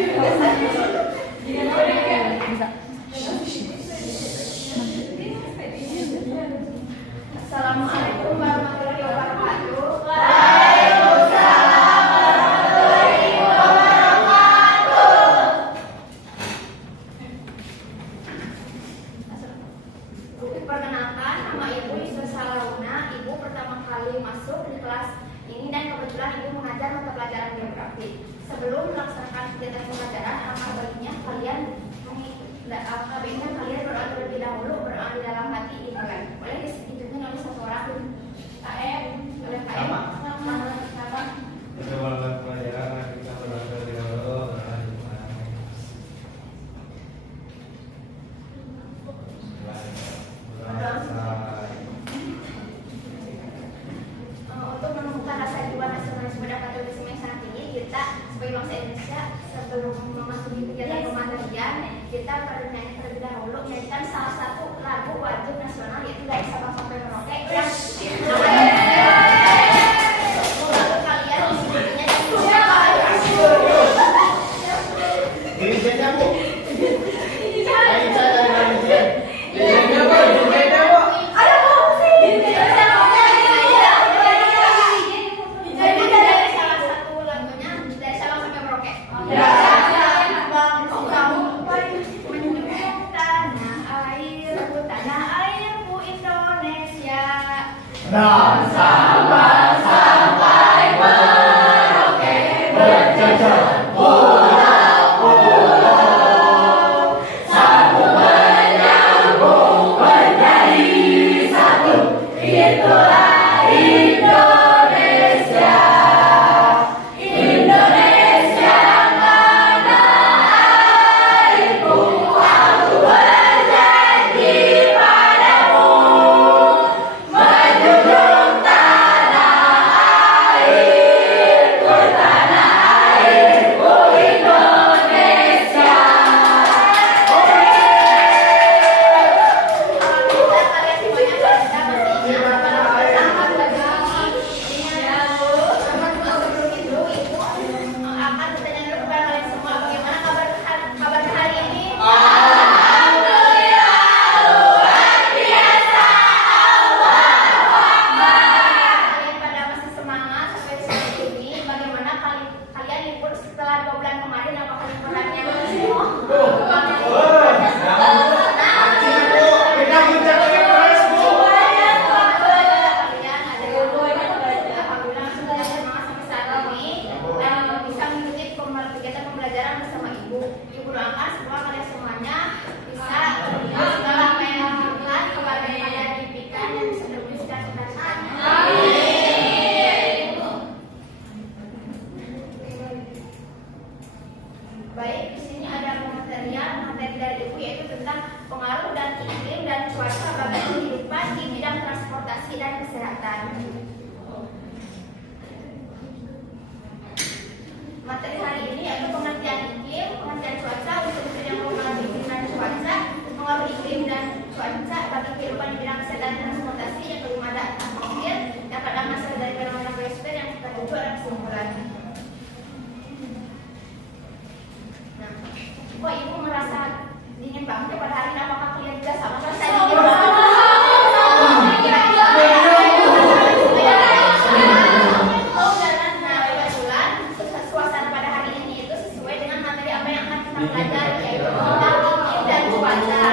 Assalamualaikum warahmatullahi wabarakatuh. Perkenalkan, nama Ibu Yusuf Salauna. Ibu pertama kali masuk di kelas ini dan kebetulan Ibu mengajar mata pelajaran geografi. Sebelum melaksanakan kegiatan pembelajaran, alangkah baiknya kalian berdoa terlebih dahulu, berdoa di dalam hati dimulai. Boleh ditunjukkan oleh satu orang. KM, oleh KM. Sama. Sebelum pelajaran kita berdoa terlebih dahulu. Untuk menemukan rasa jiwa nasionalisme dan patriotisme yang sangat tinggi, kita sebagai bangsa Indonesia sebelum memasuki kegiatan pematerian, kita bernyanyi terlebih dahulu menyanyikan salah satu lagu wajib nasional, yaitu dari Sabang sampai Merauke yang lalu kalian mengikutinya Ini saja Bu. Dan sampai Merauke berjejer pulau-pulau, sambung menyambung menjadi satu, itulah Indonesia. Indonesia mana airku, aku berjanji padamu. Baik, di sini ada materi dari Ibu, yaitu tentang pengaruh dan iklim dan cuaca bagi kehidupan di bidang transportasi dan kesehatan. Materi hari ini yaitu pengertian iklim, pengertian cuaca, unsur-unsur yang mempengaruhi iklim dan cuaca, pengaruh iklim dan cuaca bagi kehidupan di bidang kesehatan dan transportasi. Yang kelima ada atmosfer, yang pada masalah dari fenomena biosfer, yang ketujuh ada kesimpulan. Kok Ibu merasa dingin banget pada hari ini? Apakah kalian juga sama merasa dingin banget? Nah, kebetulan suasana pada hari ini itu sesuai dengan materi apa yang akan kita pelajari, yaitu tentang iklim dan cuaca.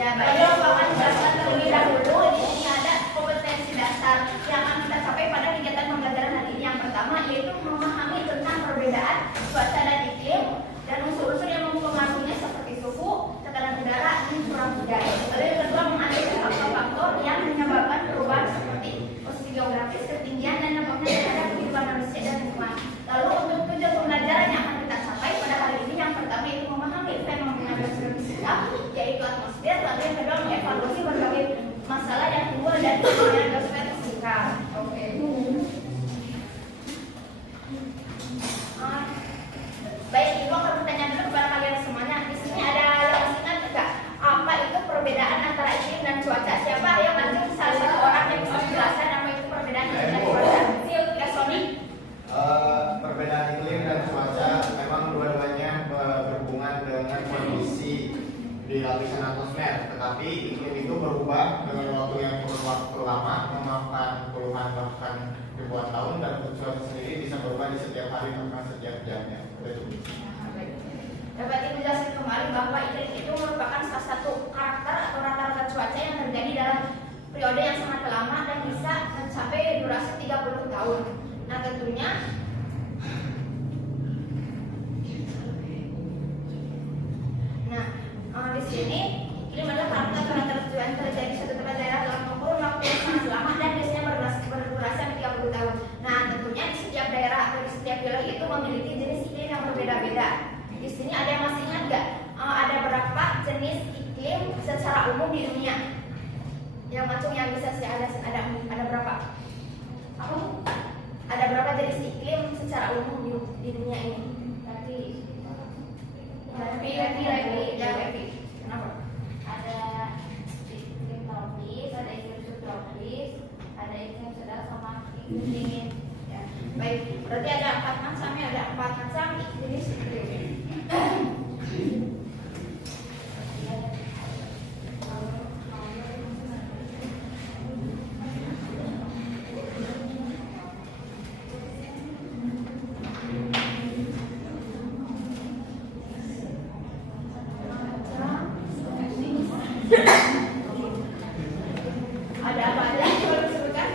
Ya, baik, Bapak akan jelaskan terlebih dahulu. Di sini ada kompetensi dasar yang akan kita capai pada kegiatan pembelajaran hari ini. Yang pertama yaitu memahami tentang perbedaan cuaca dan iklim dan unsur-unsur yang mempengaruhinya seperti suhu, tekanan udara, dan curah hujan. Lalu yang kedua menganalisis faktor-faktor yang menyebabkan perubahan seperti posisi geografis, ketinggian, dan dampaknya terhadap kehidupan manusia dan lingkungan. Lalu untuk tujuan pembelajaran yang akan kita capai pada hari ini, yang pertama itu memahami fenomena geofisika, yaitu atmosfer. Lalu yang kedua mengevaluasi berbagai masalah yang timbul dari fenomena geofisika. Oke. Baik, Ibu akan bertanya dulu kepada kalian semuanya. Di sini ada yang masih ingat juga apa itu perbedaan antara iklim dan cuaca? Siapa yang lanjut salah satu orang yang bisa menjelaskan apa itu perbedaan iklim dan cuaca? Ya, Sony. perbedaan iklim dan cuaca memang dua-duanya berhubungan dengan kondisi di lapisan atmosfer, tetapi iklim itu berubah dengan waktu yang waktu lama, memakan puluhan bahkan ribuan tahun, dan untuk cuaca sendiri bisa berubah di setiap hari bahkan setiap jamnya. Dapat dijelaskan kembali bahwa iklim itu merupakan salah satu karakter atau rata-rata cuaca yang terjadi dalam periode yang sangat lama dan bisa mencapai durasi 30 tahun. Nah, tentunya di sini iklim adalah karakter yang terjadi suatu tempat daerah dalam kurun waktu yang sangat lama dan biasanya berdurasi 30 tahun. Nah, tentunya di setiap daerah atau di setiap wilayah itu memiliki jenis iklim yang berbeda-beda. Di sini ada yang masih ingat nggak? Ada berapa jenis iklim secara umum di dunia? Yang macam yang bisa sih ada berapa? Ada berapa jenis iklim secara umum di dunia ini? Tapi, kenapa? Ada iklim tropis, ada iklim subtropis, ada iklim sedang sama iklim dingin. Ya. Baik, berarti ada 4 macam ya, ada 4 macam jenis iklim. Ada apa aja yang boleh disebutkan?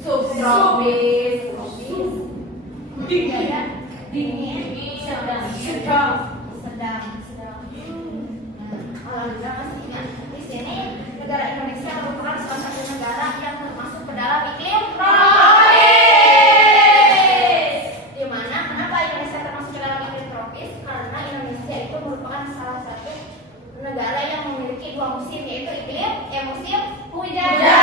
Subtropis, Dingin, sedang. Alhamdulillah masih ingat. Di sini negara Indonesia merupakan salah satu negara yang termasuk ke dalam iklim tropis. Di mana kenapa Indonesia termasuk ke dalam iklim tropis? Karena Indonesia itu merupakan salah satu negara yang memiliki 2 musim, yaitu musim hujan dan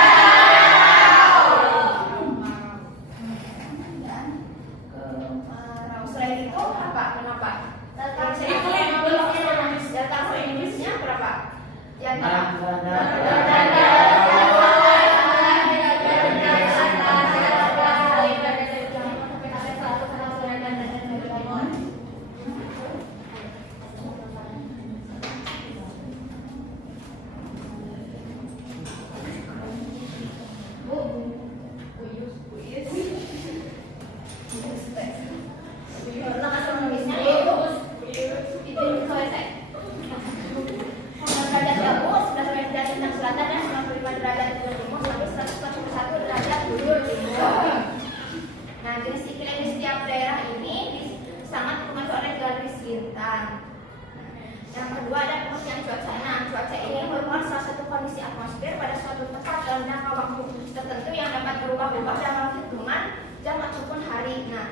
kemarau. Selain itu apa? Kenapa? Delta Indonesia berapa? Yang Nah, jenis iklim di setiap daerah ini sangat dipengaruhi oleh garis bintang. Yang kedua ada pengertian cuaca. Nah, cuaca ini merupakan salah satu kondisi atmosfer pada suatu tempat dalam jangka waktu tertentu yang dapat berubah-ubah dalam hitungan jam ataupun hari. Nah,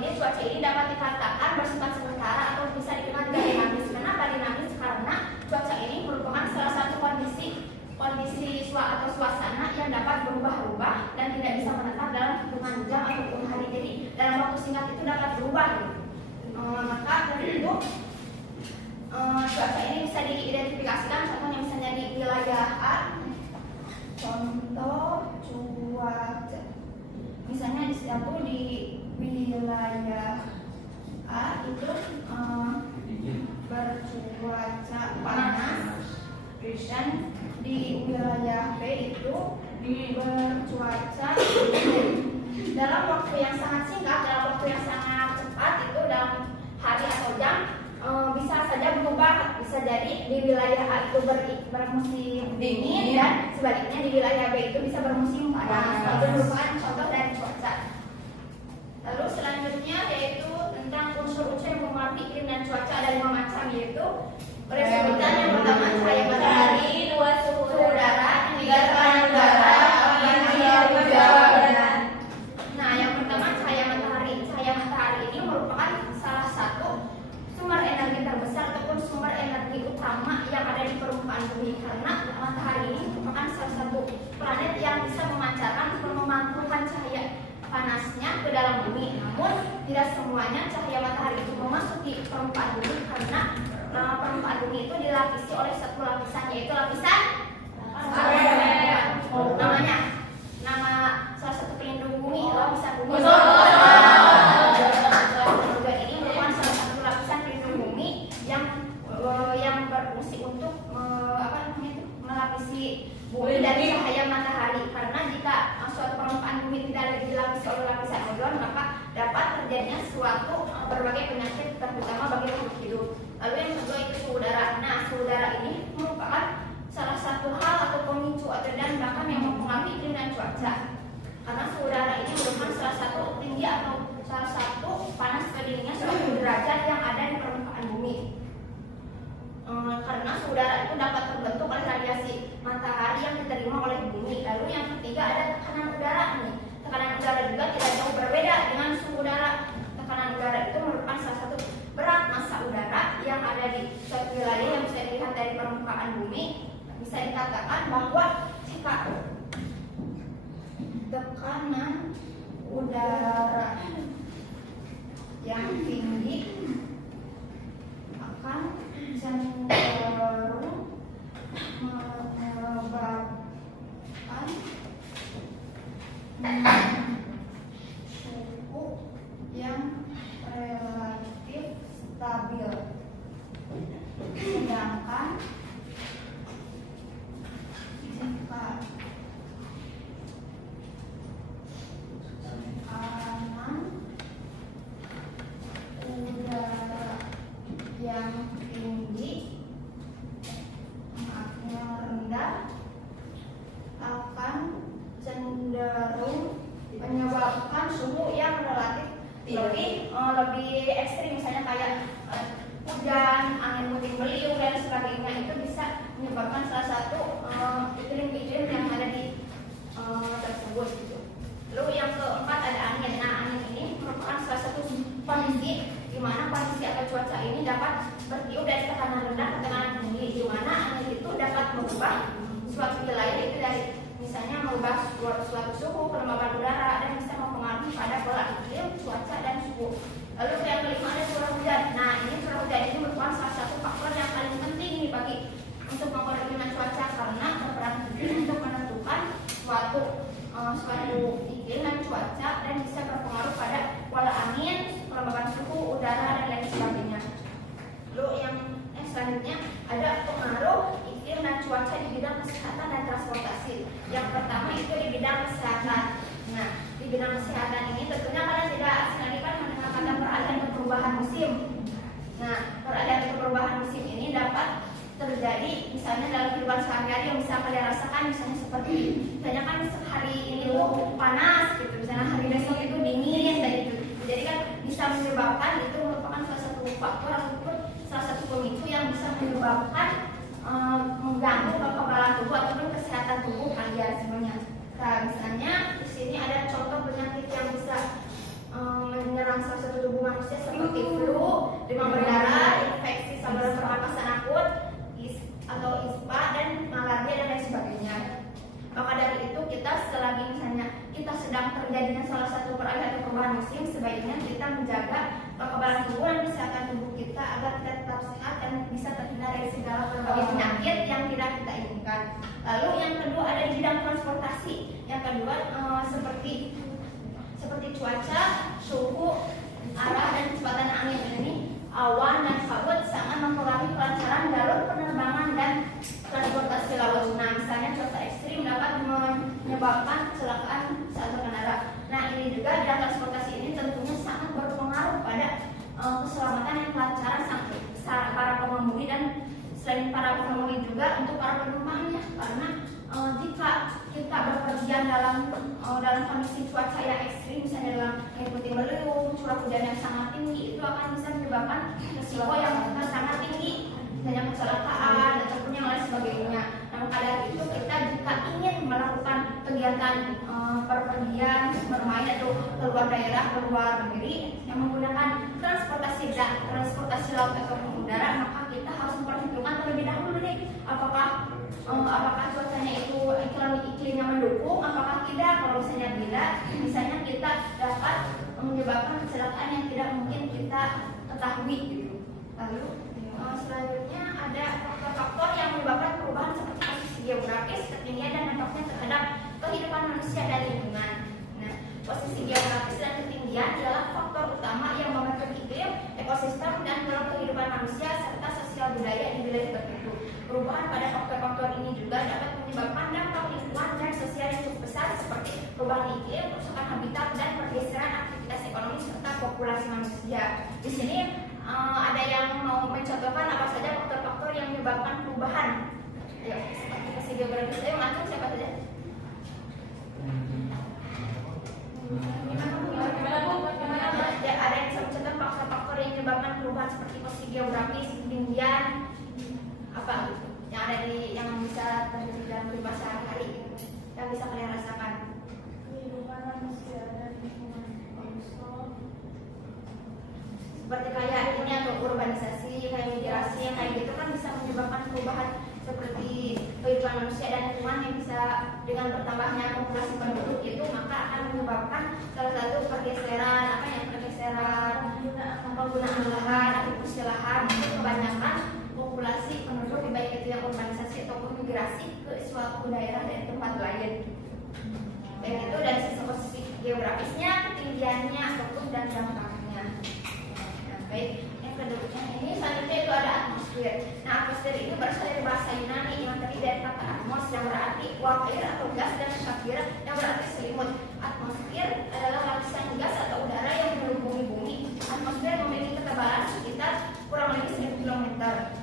ini cuaca ini dapat dikatakan bersifat sementara atau bisa dikenal juga dinamis. Kenapa dinamis? Karena cuaca ini merupakan salah satu kondisi atau suasana yang dapat berubah-ubah dan tidak bisa menetap dalam hitungan jam ataupun hari. Jadi dalam waktu singkat itu dapat berubah. Maka dari itu cuaca ini bisa diidentifikasikan, contohnya misalnya di wilayah A. Contoh cuaca, misalnya di wilayah A itu bercuaca panas, dan di wilayah B itu bercuaca dalam waktu yang sangat singkat, dalam waktu yang sangat cepat itu dalam hari atau jam bisa saja berubah. Bisa jadi di wilayah A itu bermusim dingin dan sebaliknya di wilayah B itu bisa bermusim panas. Itu merupakan contoh dari cuaca. Lalu selanjutnya yaitu tentang unsur-unsur yang mempengaruhi iklim dan cuaca, ada 5 macam, yaitu sebutan yang pertama cahaya matahari, 2 suhu udara, 3 tekanan udara, 4 hujan. Nah, yang pertama cahaya matahari. Cahaya matahari ini merupakan salah satu sumber energi terbesar ataupun sumber energi utama yang ada di permukaan bumi, karena matahari ini merupakan salah satu planet yang bisa memancarkan atau memantulkan cahaya panasnya ke dalam bumi. Namun tidak semuanya cahaya matahari itu memasuki permukaan bumi, karena permukaan bumi itu dilapisi oleh satu lapisan, yaitu lapisan namanya berbagai penyakit terutama bagi makhluk hidup. Lalu yang kedua itu suhu udara. Nah, suhu udara ini merupakan salah satu hal atau pemicu atau dan bahkan yang mempengaruhi iklim dan cuaca. Karena suhu udara ini merupakan salah satu tinggi atau salah satu panas atau dinginnya suatu derajat yang ada di permukaan bumi. Karena suhu udara itu dapat terbentuk oleh radiasi matahari yang diterima oleh bumi. Lalu yang ketiga ada tekanan udara nih. Tekanan udara juga tidak jauh berbeda dengan suhu udara. Tekanan udara itu merupakan salah satu berat massa udara yang ada di suatu wilayah yang bisa dilihat dari permukaan bumi. Bisa dikatakan bahwa jika tekanan udara yang tinggi akan cenderung menyebabkan suhu yang relatif stabil, sedangkan jika tekanan udara yang tinggi maknya rendah akan cenderung menyebabkan suhu yang relatif lebih ekstrim, misalnya kayak hujan, angin puting beliung dan sebagainya. Itu bisa menyebabkan salah satu iklim-iklim yang ada di tersebut gitu. Lalu yang keempat ada angin. Nah, angin ini merupakan salah satu kondisi di mana kondisi atau cuaca ini dapat bertiup dari tekanan rendah ke tekanan tinggi, di mana angin itu dapat mengubah suatu wilayah itu dari misalnya mengubah suatu suhu, kelembaban udara, dan bisa mempengaruhi pada pola iklim, cuaca, dan suhu. Lalu yang kelima ada curah hujan. Nah, ini curah hujan ini merupakan salah satu faktor yang paling penting nih bagi untuk mengukur iklim cuaca, karena berperan penting untuk menentukan suatu iklim dan cuaca, dan bisa berpengaruh pada pola angin, kelembaban suhu udara, dan lain sebagainya. Lalu yang selanjutnya ada pengaruh iklim dan cuaca di bidang kesehatan dan transportasi. Yang pertama itu di bidang kesehatan. Nah, di bidang kesehatan ini tentunya kalian tidak asing lagi kan mendengar kata peralihan ke perubahan musim. Nah, peralihan ke perubahan musim ini dapat terjadi misalnya dalam kehidupan sehari-hari yang bisa kalian rasakan, misalnya seperti misalnya kan hari ini tuh panas gitu, misalnya hari besok itu dingin dan itu. Jadi kan bisa menyebabkan, itu merupakan salah satu faktor ataupun salah satu pemicu yang bisa menyebabkan mengganggu kekebalan tubuh ataupun kesehatan tubuh kalian semuanya. Nah, misalnya di sini ada contoh penyakit yang bisa menyerang salah satu tubuh manusia seperti flu, demam berdarah, infeksi saluran pernapasan akut, atau ISPA, dan malaria dan lain sebagainya. Maka dari itu kita selagi misalnya kita sedang terjadinya salah satu peralihan atau perubahan musim, sebaiknya kita menjaga kekebalan tubuh dan kesehatan tubuh kita agar kita tetap sehat dan bisa terhindar dari segala berbagai penyakit yang tidak kita inginkan. Lalu yang kedua ada di bidang transportasi. Yang kedua seperti cuaca, suhu, arah, dan kecepatan angin. Ini awan dan kabut sangat mempengaruhi kelancaran jalur penerbangan dan transportasi laut. Nah, misalnya cuaca ekstrim dapat menyebabkan kecelakaan saat berkendara. Nah, ini juga bidang transportasi ini tentunya sangat berpengaruh pada keselamatan dan kelancaran para pengemudi, dan selain para pengemudi juga untuk para penumpangnya. Karena jika kita berpergian dalam kondisi cuaca yang ekstrim, misalnya dalam angin puting beliung, curah hujan yang sangat tinggi, itu akan bisa menyebabkan risiko yang sangat tinggi, misalnya kecelakaan ataupun yang lain sebagainya. Nah, maka dari itu kita jika ingin melakukan kegiatan perpergian, bermain atau keluar daerah, keluar negeri yang menggunakan transportasi laut ataupun udara, maka kita harus memperhitungkan terlebih dahulu nih apakah cuacanya itu iklim yang mendukung, apakah tidak. Kalau misalnya tidak, misalnya kita dapat menyebabkan kecelakaan yang tidak mungkin kita ketahui gitu. Lalu selanjutnya ada faktor-faktor yang menyebabkan perubahan seperti posisi geografis, ketinggian, dan dampaknya terhadap kehidupan manusia dan lingkungan. Nah, posisi geografis dan ketinggian adalah faktor utama yang membentuk iklim, ekosistem, dan dalam kehidupan manusia serta sosial budaya di wilayah tertentu. Perubahan pada faktor-faktor ini juga dapat menyebabkan dampak lingkungan dan sosial yang cukup besar seperti perubahan iklim, kerusakan habitat, dan pergeseran aktivitas ekonomi serta populasi manusia. Di sini ada yang mau mencontohkan apa saja faktor-faktor yang menyebabkan perubahan. Ayo, seperti geografis. Ayo, langsung siapa saja? Ya, ada yang bisa mencontohkan faktor-faktor yang menyebabkan perubahan seperti posisi geografis, ketinggian, apa yang ada yang bisa terjadi dalam kehidupan sehari-hari, yang bisa kalian rasakan. Kehidupan manusia dan lingkungan. Seperti kayak ini atau urbanisasi, kayak migrasi, yang kayak gitu kan bisa menyebabkan perubahan seperti kehidupan manusia dan lingkungan yang bisa dengan bertambahnya populasi penduduk itu maka akan menyebabkan salah satu pergeseran penggunaan lahan, atribusi lahan itu kebanyakan populasi penduduk baik itu yang urbanisasi ataupun migrasi ke suatu daerah dari tempat lain. Baik itu dari sisi posisi geografisnya, ketinggiannya ataupun dan dampaknya. Nah, baik, yang kedua ini selanjutnya itu ada atmosfer. Nah, atmosfer itu berasal dari bahasa Yunani yang terdiri dari kata atmos yang berarti uap air atau gas dan shafir yang berarti selimut. Atmosfer adalah lapisan gas atau udara yang melingkupi bumi. Atmosfer memiliki ketebalan sekitar kurang lebih 1000 km.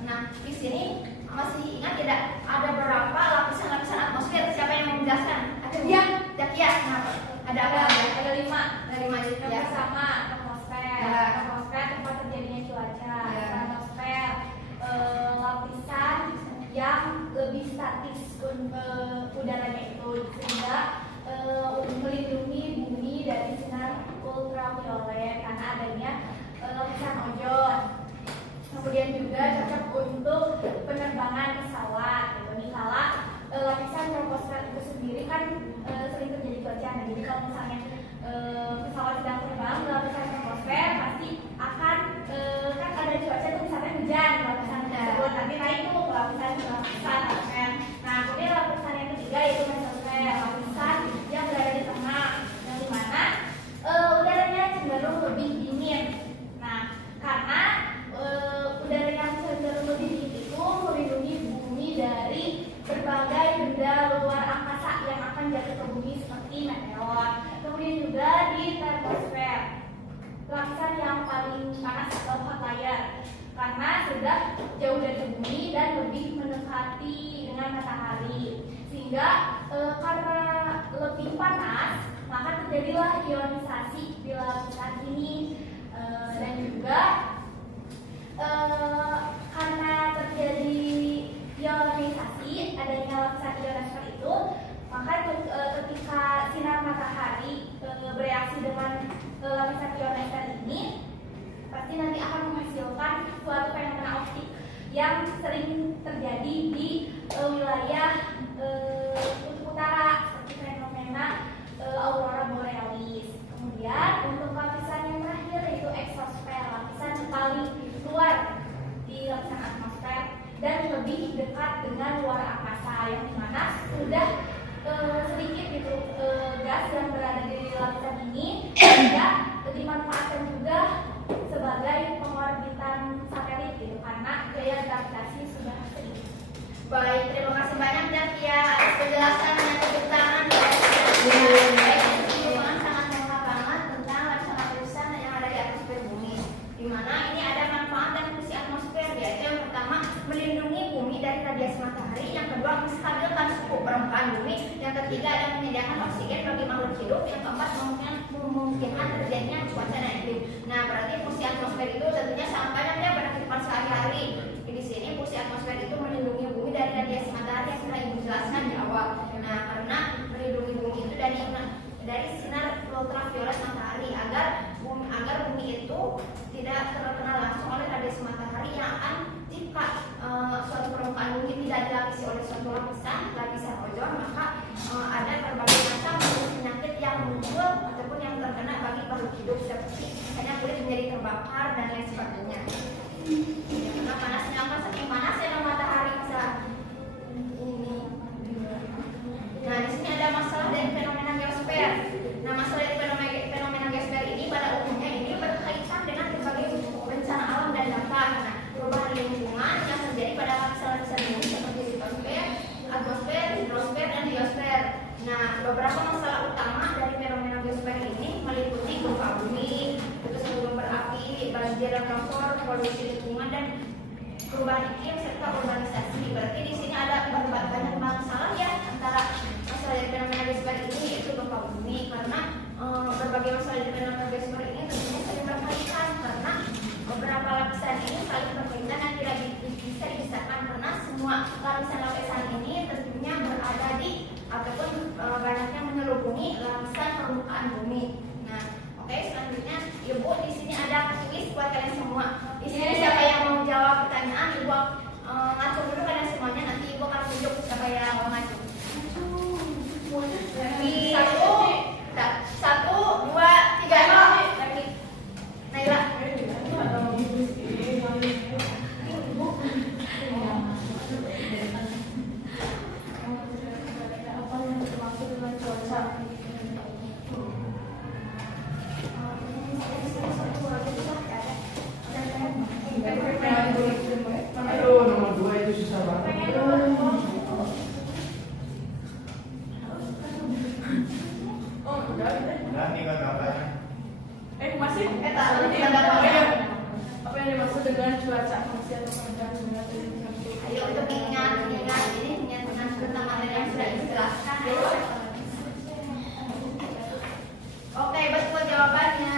Nah, di sini masih ingat tidak ada berapa lapisan atmosfer? Siapa yang mau menjelaskan? Ada dia, Zakia. Nah, ada apa? Ada 5. Ada 5 Yang ya. pertama atmosfer. Ya. Atmosfer tempat terjadinya cuaca. Ya. Atmosfer lapisan yang lebih statis udaranya itu sehingga melindungi bumi dari sinar ultraviolet karena adanya lapisan ozon. Kemudian juga cocok untuk penerbangan pesawat. Gitu. Misalnya lapisan troposfer itu sendiri kan sering terjadi cuaca. Nah, jadi kalau misalnya pesawat sedang terbang di lapisan troposfer pasti akan kan ada cuaca itu misalnya hujan lapisan tersebut nanti naik tuh ke lapisan atmosfer. Nah, kemudian lapisan yang ketiga yaitu mesosfer, lapisan yang berada di tengah yang dimana udaranya cenderung lebih dingin. Nah, karena udara yang cenderung lebih dingin itu melindungi bumi dari berbagai benda luar angkasa yang akan jatuh ke bumi seperti meteor. Kemudian juga di termosfer, lapisan yang paling panas atau hot layer, karena sudah jauh dari bumi dan lebih mendekati dengan matahari, sehingga karena lebih panas maka terjadilah ionisasi di lapisan ini. Dan juga karena terjadi ionisasi, adanya lapisan ionosfer itu, maka ketika sinar matahari bereaksi dengan lapisan ionosfer ini, pasti nanti akan menghasilkan suatu fenomena optik yang sering terjadi di wilayah kutub utara seperti fenomena aurora borealis. Kemudian untuk lapisan yang terakhir yaitu eksosfer, lapisan paling luar di lapisan atmosfer dan lebih dekat dengan luar angkasa, yang dimana sudah sedikit gitu gas yang berada di lapisan ini sehingga dimanfaatkan juga sebagai pengorbitan satelit gitu karena gaya gravitasi sudah sedikit. Baik, terima kasih banyak Zakia atas penjelasan yang kebetulan. Baik, sangat lengkap banget tentang lapisan-lapisan yang ada di atmosfer bumi. Di mana ini ada manfaat dan fungsi atmosfer, yaitu yang pertama melindungi bumi dari radiasi matahari, yang kedua menstabilkan suhu permukaan bumi, yang ketiga ada menyediakan oksigen bagi makhluk hidup, yang keempat memungkinkan terjadinya cuaca dan iklim. Nah, berarti fungsi atmosfer itu tentunya sangat banyak ya pada kehidupan sehari-hari. Di sini fungsi atmosfer itu melindungi bumi dari radiasi matahari yang sudah ibu jelaskan di awal. Nah, karena melindungi bumi itu dari sinar ultraviolet matahari agar bumi itu tidak terkena langsung oleh radiasi matahari yang akan jika suatu permukaan bumi tidak dilapisi oleh suatu lapisan ozon, maka ada berbagai macam penyakit yang muncul ataupun yang terkena bagi makhluk hidup seperti misalnya kulit menjadi terbakar dan lain sebagainya. Ya, karena panasnya apa saking panasnya matahari bisa ini. Nah, di sini ada masalah dari fenomena geosfer. Nah, masalah dari fenomena geosfer ini pada umumnya ini berkaitan dengan berbagai bencana alam dan dampak. Nah, perubahan lingkungan yang terjadi pada lapisan-lapisan bumi seperti litosfer, atmosfer, hidrosfer, dan biosfer. Nah, beberapa masalah utama dari fenomena geosfer ini meliputi gempa bumi, banjir dan longsor, polusi lingkungan dan perubahan iklim serta urbanisasi. Berarti di sini ada banyak masalah ya antara masalah dari fenomena geosfer ini, yaitu gempa bumi, karena berbagai masalah dari fenomena geosfer ini tentunya saling berkaitan karena beberapa lapisan ini saling berkaitan dan tidak bisa dipisahkan karena semua lapisan-lapisan ini tentunya berada di ataupun banyaknya menyelubungi lapisan permukaan bumi. Nah, oke, selanjutnya Ibu di sini ada kuis buat kalian semua. Di sini siapa yang mau jawab pertanyaan, Ibu ngacu dulu kalian semuanya, nanti Ibu akan tunjuk siapa yang mau ngacu. Satu, dua, tiga. Naila. Aduh, nomor 2 itu susah banget. Udah tinggal gambarnya. Masih? Apa yang dimaksud dengan cuaca kondisi atau keadaan sebenarnya tadi disampaikan? Ayo untuk ingat ini ingat tentang materi yang sudah dijelaskan. Ayo. Oke, betul jawabannya.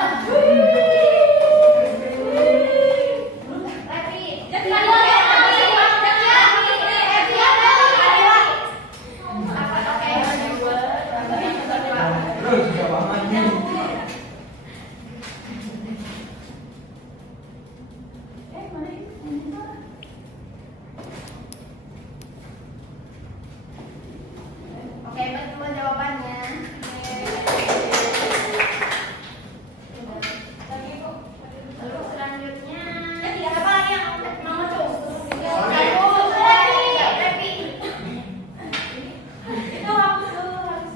Susah banget nih. Oke, betul jawabannya. Lalu selanjutnya siapa lagi yang mau ngecung? Revi. Itu aku harus.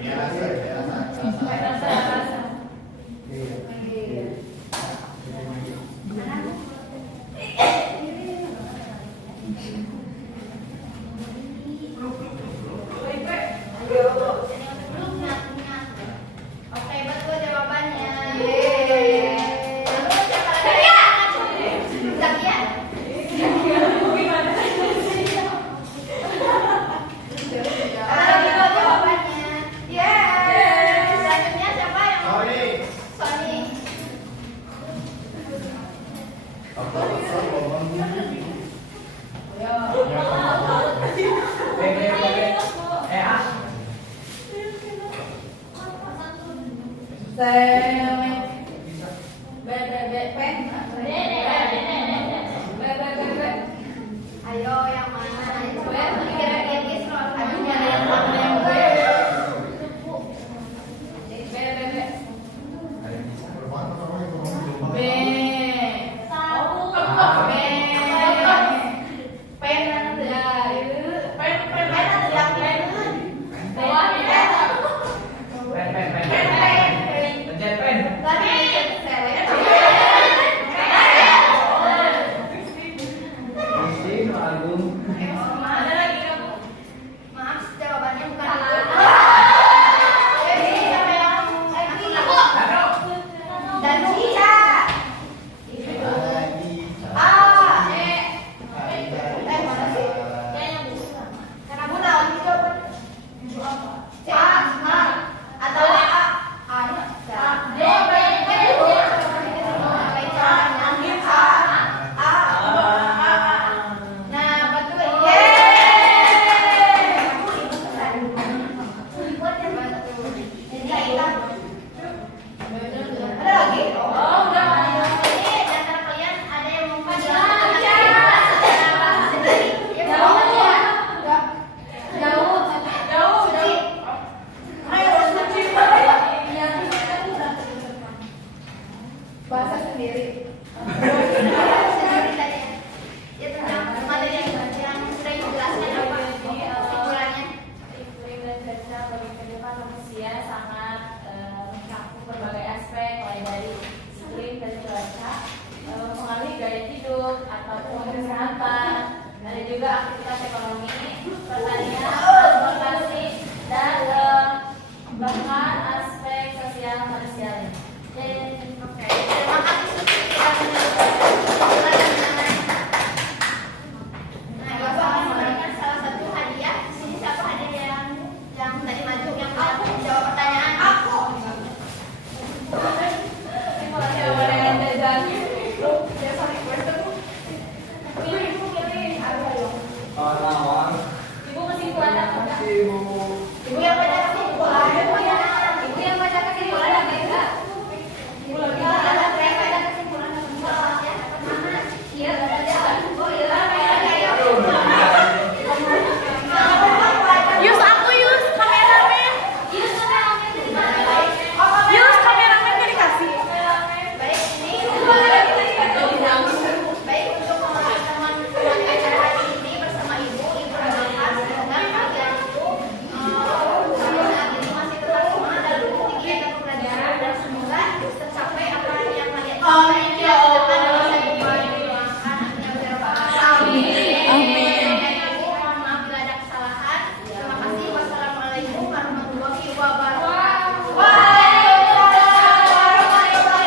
Ya, rasa. Oke, betul jawabannya. Lalu siapa lagi yang ngecung? Zakia. Betul jawabannya. Selanjutnya siapa yang mau? Sony. Ayo yang mana? Coba kira-kira guys, hadinya ada yang sama yang maaf, jawabannya bukan itu. Jadi siapa yang Danucha. Mana sih? Karena Bu naon itu atau Nah, betul. Ada lagi? Oh, udah. Ini di antara kalian ada yang mau menjelaskan sendiri? Jauh. Bahasa sendiri. Ya tentang materi yang sudah dijelaskan apa kesimpulannya? Iklim dan cuaca bagi kehidupan manusia sangat mencakup berbagai aspek, mulai dari iklim dan cuaca, mempengaruhi gaya hidup ataupun kesehatan, ada juga aktivitas ekonomi, pertanian,